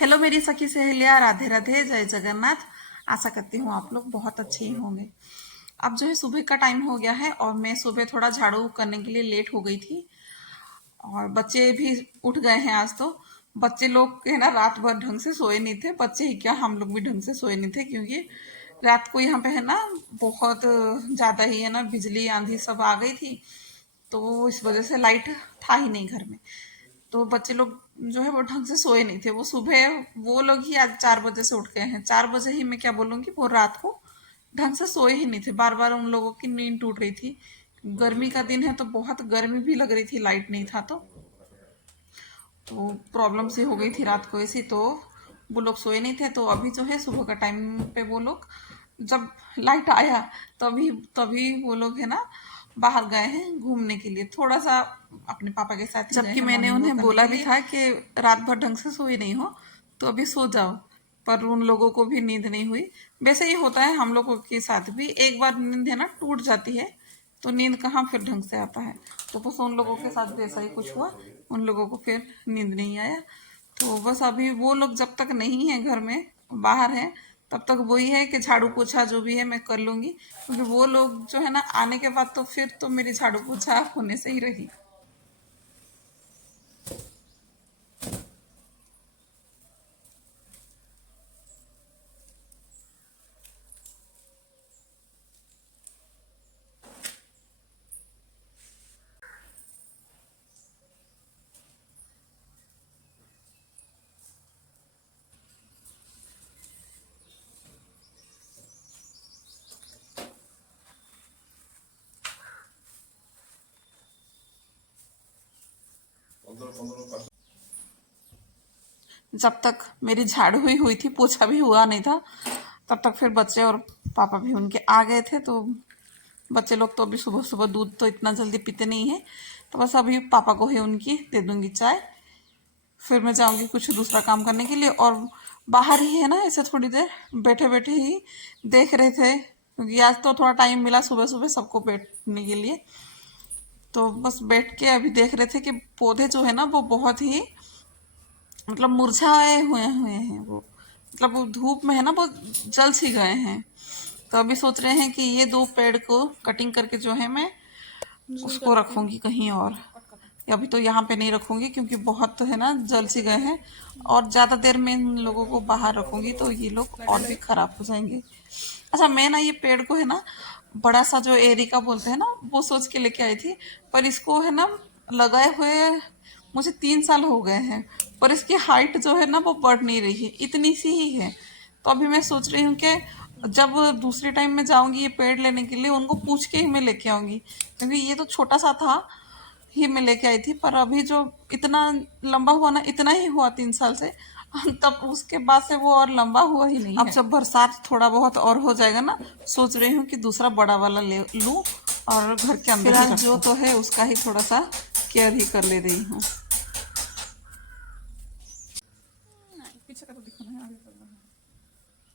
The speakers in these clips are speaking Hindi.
हेलो मेरी सखी सहेलियां, राधे राधे, जय जगन्नाथ। आशा करती हूँ आप लोग बहुत अच्छे ही होंगे। अब जो है सुबह का टाइम हो गया है और मैं सुबह थोड़ा झाड़ू करने के लिए लेट हो गई थी और बच्चे भी उठ गए हैं आज तो। बच्चे लोग है ना रात भर ढंग से सोए नहीं थे, बच्चे ही क्या हम लोग भी ढंग से सोए नहीं थे क्योंकि रात को यहाँ पे है ना बहुत ज्यादा ही है ना बिजली आंधी सब आ गई थी। तो इस वजह से लाइट था ही नहीं घर में। तो बच्चे लोग जो है वो ढंग से सोए नहीं थे। वो सुबह वो लोग ही आज 4 बजे से उठ गए हैं। 4 बजे ही मैं क्या बोलूँगी, वो रात को ढंग से सोए ही नहीं थे। बार बार उन लोगों की नींद टूट रही थी। गर्मी का दिन है तो बहुत गर्मी भी लग रही थी, लाइट नहीं था तो प्रॉब्लम सी हो गई थी रात को ऐसी। तो वो लोग सोए नहीं थे। तो अभी जो है सुबह का टाइम पे वो लोग जब लाइट आया तभी तभी वो लोग है ना बाहर गए हैं घूमने के लिए, थोड़ा सा अपने पापा के साथ। जबकि मैंने उन्हें बोला भी था कि रात भर ढंग से सोई नहीं हो तो अभी सो जाओ, पर उन लोगों को भी नींद नहीं हुई। वैसे ही होता है हम लोगों के साथ भी, एक बार नींद है ना टूट जाती है तो नींद कहाँ फिर ढंग से आता है। तो बस उन लोगों के साथ भी ऐसा ही कुछ हुआ, उन लोगों को फिर नींद नहीं आया। तो बस अभी वो लोग जब तक नहीं है घर में, बाहर है, तब तक वही है कि झाड़ू पोछा जो भी है मैं कर लूंगी, क्योंकि वो लोग जो है ना आने के बाद तो फिर तो मेरी झाड़ू पोछा होने से ही रही। जब तक मेरी झाड़ू ही हुई थी, पोछा भी हुआ नहीं था, तब तक फिर बच्चे और पापा भी उनके आ गए थे। तो बच्चे लोग तो अभी सुबह सुबह दूध तो इतना जल्दी पीते नहीं है, तो बस अभी पापा को ही उनकी दे दूंगी चाय। फिर मैं जाऊंगी कुछ दूसरा काम करने के लिए। और बाहर ही है ना ऐसे थोड़ी देर बैठे बैठे ही देख रहे थे, क्योंकि आज तो थोड़ा टाइम मिला सुबह सुबह सबको बैठने के लिए। तो बस बैठ के अभी देख रहे थे कि पौधे जो है ना वो बहुत ही मतलब मुरझाए हुए हुए हैं। वो मतलब वो धूप में है ना वो जल सी गए हैं। तो अभी सोच रहे हैं कि ये 2 पेड़ को कटिंग करके जो है मैं उसको रखूंगी कहीं और। अभी तो यहाँ पे नहीं रखूंगी क्योंकि बहुत है ना जल सी गए हैं, और ज्यादा देर में इन लोगों को बाहर रखूंगी तो ये लोग और भी खराब हो जाएंगे। अच्छा, मैं ना ये पेड़ को है ना बड़ा सा जो एरिका बोलते हैं ना वो सोच के लेके आई थी, पर इसको है ना लगाए हुए मुझे 3 साल हो गए हैं, पर इसकी हाइट जो है ना वो बढ़ नहीं रही है, इतनी सी ही है। तो अभी मैं सोच रही हूँ कि जब दूसरे टाइम में जाऊंगी ये पेड़ लेने के लिए उनको पूछ के ही मैं लेके आऊंगी, क्योंकि ये तो छोटा सा था ही मैं लेके आई थी, पर अभी जो इतना लंबा हुआ ना इतना ही हुआ 3 साल से। तब उसके बाद से वो और लंबा हुआ ही नहीं है। अब जब बरसात थोड़ा बहुत और हो जाएगा ना, सोच रही हूँ कि दूसरा बड़ा वाला ले लूं और घर के अंदर ही जो तो है उसका ही थोड़ा सा केयर ही कर ले रही हूँ। पीछे का तो दिखाना है, आगे करना है।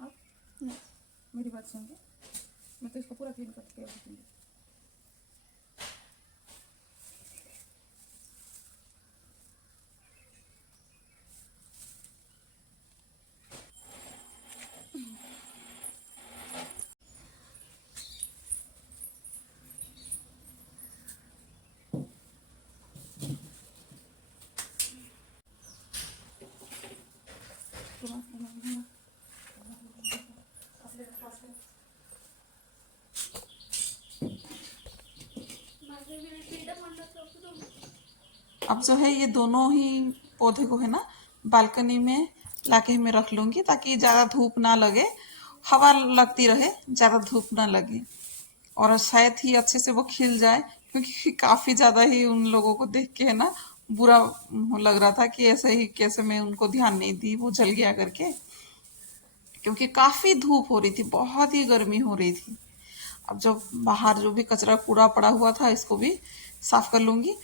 अब नहीं, मेरी बात सुनिए, मैं तो इसको पूरा क्लीन करके रखूंगी। अब जो है ये दोनों ही पौधे को है ना बालकनी में लाके मैं रख लूंगी, ताकि ज्यादा धूप ना लगे, हवा लगती रहे, ज्यादा धूप ना लगे, और शायद ही अच्छे से वो खिल जाए। क्योंकि काफी ज्यादा ही उन लोगों को देख के है ना बुरा लग रहा था कि ऐसे ही कैसे मैं उनको ध्यान नहीं दी, वो जल गया करके। क्योंकि काफी धूप हो रही थी, बहुत ही गर्मी हो रही थी। अब जो बाहर जो भी कचरा कूड़ा पड़ा हुआ था इसको भी साफ कर लूंगी।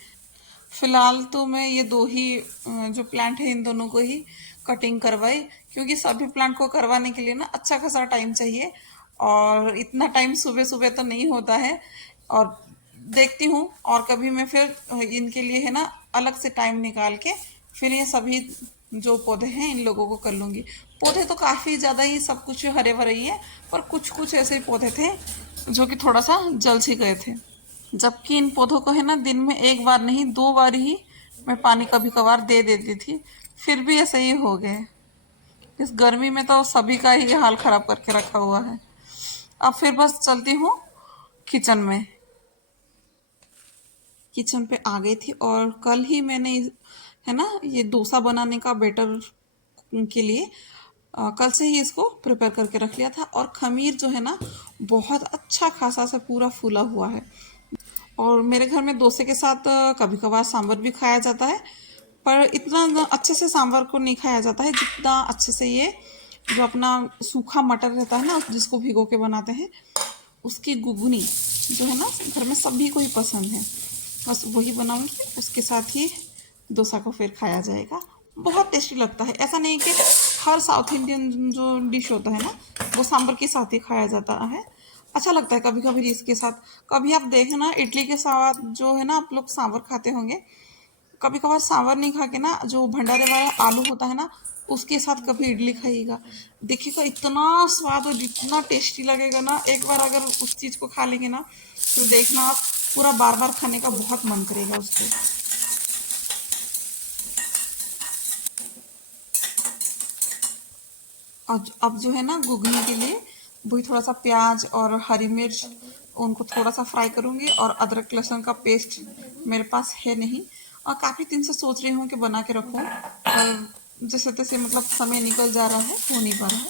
फिलहाल तो मैं ये 2 ही जो प्लांट है इन दोनों को ही कटिंग करवाई, क्योंकि सभी प्लांट को करवाने के लिए ना अच्छा खासा टाइम चाहिए, और इतना टाइम सुबह सुबह तो नहीं होता है। और देखती हूँ और कभी मैं फिर इनके लिए है ना अलग से टाइम निकाल के फिर ये सभी जो पौधे हैं इन लोगों को कर लूँगी। पौधे तो काफ़ी ज़्यादा ही सब कुछ हरे भरे ही है, पर कुछ कुछ ऐसे ही पौधे थे जो कि थोड़ा सा जल सी गए थे। जबकि इन पौधों को है ना दिन में एक बार नहीं 2 बार ही मैं पानी कभी कभार दे देती थी, फिर भी ऐसे ही हो गए। इस गर्मी में तो सभी का ही हाल खराब करके रखा हुआ है। अब फिर बस चलती हूँ किचन में। किचन पे आ गई थी और कल ही मैंने है ना ये डोसा बनाने का बैटर के लिए कल से ही इसको प्रिपेयर करके रख लिया था। और खमीर जो है ना बहुत अच्छा खासा सा पूरा फूला हुआ है। और मेरे घर में डोसे के साथ कभी कभार सांभर भी खाया जाता है, पर इतना अच्छे से सांभर को नहीं खाया जाता है जितना अच्छे से ये जो अपना सूखा मटर रहता है ना जिसको भिगो के बनाते हैं उसकी गुगनी जो है ना घर में सभी को ही पसंद है। बस वही बनाऊंगी, उसके साथ ही डोसा को फिर खाया जाएगा। बहुत टेस्टी लगता है। ऐसा नहीं कि हर साउथ इंडियन जो डिश होता है ना वो सांभर के साथ ही खाया जाता है। अच्छा लगता है कभी कभी इसके साथ। कभी आप देखना इडली के साथ जो है ना आप लोग सांभर खाते होंगे। कभी कभार सांभर नहीं खा के ना जो भंडारे वाला आलू होता है ना उसके साथ कभी इडली खाइएगा, देखिएगा इतना स्वाद और इतना टेस्टी लगेगा ना। एक बार अगर उस चीज़ को खा लेंगे ना तो देखना आप पूरा बार बार खाने का बहुत मन करेगा उसको। और अब जो है ना घुगनी के लिए वही थोड़ा सा प्याज और हरी मिर्च उनको थोड़ा सा फ्राई करूँगी। और अदरक लहसुन का पेस्ट मेरे पास है नहीं, और काफ़ी दिन से सोच रही हूँ कि बना के रखूँ, और जैसे तैसे मतलब समय निकल जा रहा है, हो नहीं पा रहा है,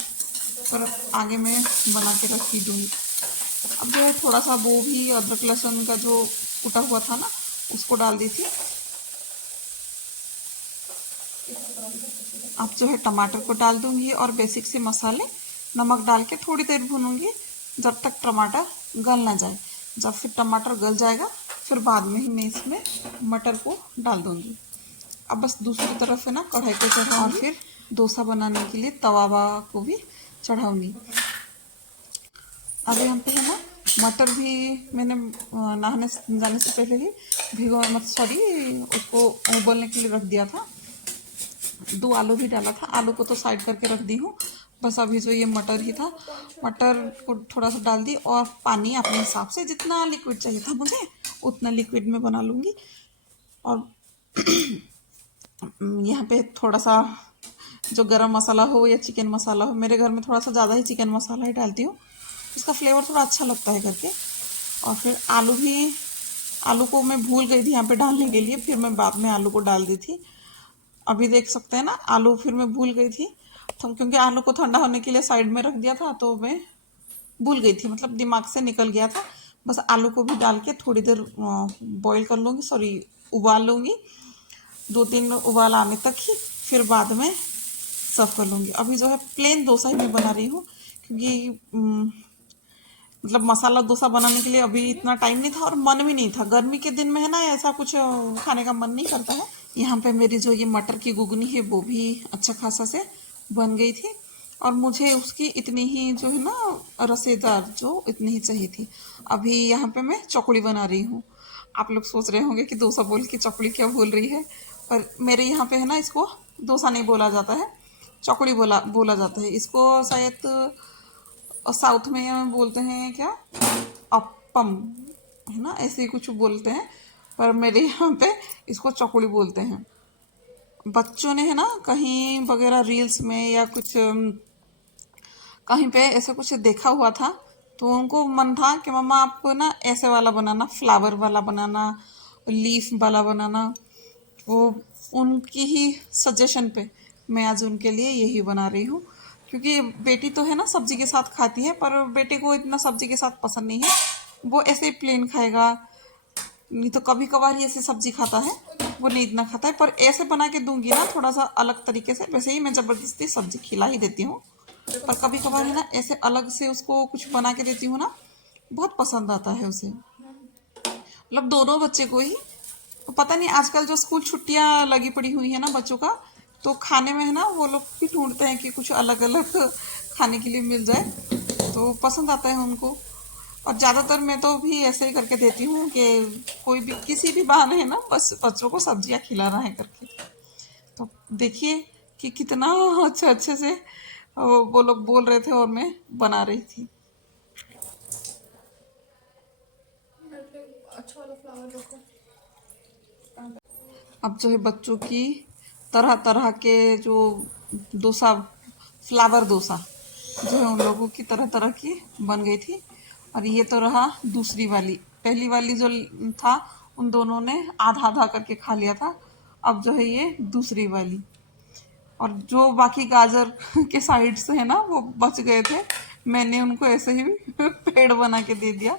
पर आगे मैं बना के रख ही दूँगी। अब जो है थोड़ा सा वो भी अदरक लहसुन का जो कुटा हुआ था ना उसको डाल दी थी। अब जो है टमाटर को डाल दूंगी और बेसिक से मसाले नमक डाल के थोड़ी देर भूनूंगी जब तक टमाटर गल ना जाए। जब फिर टमाटर गल जाएगा फिर बाद में ही मैं इसमें मटर को डाल दूंगी। अब बस दूसरी तरफ है ना कढ़ाई को चढ़ा और फिर डोसा बनाने के लिए तवा को भी चढ़ाऊंगी। अब यहाँ पे है ना मटर भी मैंने नहाने जाने से पहले ही भिगो मत सॉरी उसको उबलने के लिए रख दिया था। 2 आलू भी डाला था, आलू को तो साइड करके रख दी हूँ। बस अभी जो ये मटर ही था, मटर को थोड़ा सा डाल दी और पानी अपने हिसाब से जितना लिक्विड चाहिए था मुझे उतना लिक्विड में बना लूँगी। और यहाँ पे थोड़ा सा जो गरम मसाला हो या चिकन मसाला हो, मेरे घर में थोड़ा सा ज़्यादा ही चिकन मसाला ही डालती हूँ, उसका फ्लेवर थोड़ा अच्छा लगता है करके। और फिर आलू को मैं भूल गई थी यहाँ पे डालने के लिए, फिर मैं बाद में आलू को डाल दी थी। अभी देख सकते हैं ना आलू फिर मैं भूल गई थी, तो क्योंकि आलू को ठंडा होने के लिए साइड में रख दिया था तो मैं भूल गई थी, मतलब दिमाग से निकल गया था। बस आलू को भी डाल के थोड़ी देर बॉईल कर लूँगी, सॉरी उबाल लूँगी, 2-3 उबाल आने तक ही, फिर बाद में सर्व कर लूँगी। अभी जो है प्लेन डोसा ही मैं बना रही हूँ क्योंकि मतलब मसाला डोसा बनाने के लिए अभी इतना टाइम नहीं था और मन भी नहीं था। गर्मी के दिन में है ना ऐसा कुछ खाने का मन नहीं करता है। यहाँ पे मेरी जो ये मटर की घुगनी है वो भी अच्छा खासा से बन गई थी, और मुझे उसकी इतनी ही जो है ना रसेदार जो इतनी ही चाहिए थी। अभी यहाँ पे मैं चौकड़ी बना रही हूँ। आप लोग सोच रहे होंगे कि डोसा बोल के चौकड़ी क्या बोल रही है, पर मेरे यहाँ पे है ना इसको डोसा नहीं बोला जाता है, चौकड़ी बोला बोला जाता है इसको। शायद साउथ में बोलते हैं क्या अप्पम है ना, ऐसे ही कुछ बोलते हैं, पर मेरे यहाँ पे इसको चौकड़ी बोलते हैं। बच्चों ने है ना कहीं वगैरह रील्स में या कुछ कहीं पे ऐसा कुछ देखा हुआ था, तो उनको मन था कि मम्मा आपको ना ऐसे वाला बनाना, फ्लावर वाला बनाना, लीफ वाला बनाना। वो उनकी ही सजेशन पे मैं आज उनके लिए यही बना रही हूँ, क्योंकि बेटी तो है ना सब्जी के साथ खाती है, पर बेटे को इतना सब्जी के साथ पसंद नहीं है, वो ऐसे ही प्लेन खाएगा। नहीं तो कभी कभार ही ऐसे सब्जी खाता है, वो नहीं इतना खाता है, पर ऐसे बना के दूंगी ना थोड़ा सा अलग तरीके से। वैसे ही मैं ज़बरदस्ती सब्जी खिला ही देती हूँ, पर कभी कभार है ना ऐसे अलग से उसको कुछ बना के देती हूँ ना, बहुत पसंद आता है उसे। मतलब दोनों बच्चे को ही। तो पता नहीं आजकल जो स्कूल छुट्टियां लगी पड़ी हुई है ना बच्चों का, तो खाने में है ना वो लोग भी ढूंढते हैं कि कुछ अलग अलग खाने के लिए मिल जाए, तो पसंद आता है उनको। और ज़्यादातर मैं तो भी ऐसे ही करके देती हूँ कि कोई भी किसी भी बहाने है ना बस बच्चों को सब्जियां खिलाना है करके। तो देखिए कि कितना अच्छे से वो लोग बोल रहे थे और मैं बना रही थी। अच्छा वाला फ्लावर रखो। अब जो है बच्चों की तरह तरह के जो डोसा, फ्लावर डोसा जो है उन लोगों की तरह तरह की बन गई थी। और ये तो रहा दूसरी वाली, पहली वाली जो था उन दोनों ने आधा आधा करके खा लिया था। अब जो है ये दूसरी वाली, और जो बाकी गाजर के साइड से है ना वो बच गए थे, मैंने उनको ऐसे ही पेड़ बना के दे दिया।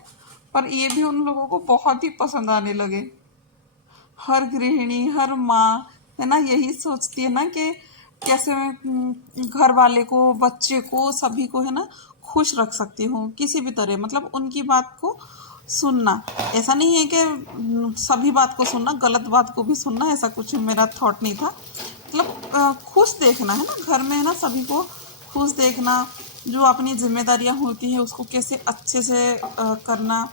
पर ये भी उन लोगों को बहुत ही पसंद आने लगे। हर गृहिणी, हर माँ है ना यही सोचती है ना कि कैसे मैं घर वाले को, बच्चे को, सभी को है ना खुश रख सकती हूँ किसी भी तरह। मतलब उनकी बात को सुनना, ऐसा नहीं है कि सभी बात को सुनना, गलत बात को भी सुनना, ऐसा कुछ मेरा थॉट नहीं था। मतलब खुश देखना है ना घर में, है ना सभी को खुश देखना, जो अपनी जिम्मेदारियां होती हैं उसको कैसे अच्छे से करना।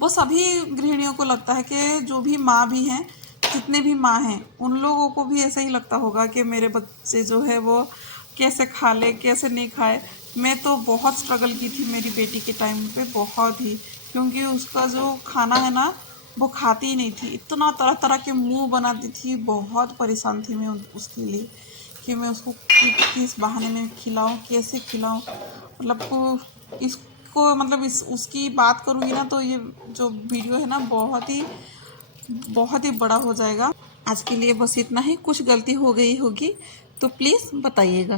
वो सभी गृहिणियों को लगता है कि जो भी माँ भी हैं, जितने भी माँ हैं उन लोगों को भी ऐसा ही लगता होगा कि मेरे बच्चे जो है वो कैसे खा ले कैसे नहीं खाए। मैं तो बहुत स्ट्रगल की थी मेरी बेटी के टाइम पे, बहुत ही, क्योंकि उसका जो खाना है ना वो खाती ही नहीं थी, इतना तरह तरह के मुंह बनाती थी। बहुत परेशान थी मैं उसके लिए कि मैं उसको किस बहाने में खिलाऊं, कैसे खिलाऊं। मतलब इसको मतलब इस उसकी बात करूँगी ना तो ये जो वीडियो है ना बहुत ही बड़ा हो जाएगा। आज के लिए बस इतना ही, कुछ गलती हो गई होगी तो प्लीज़ बताइएगा।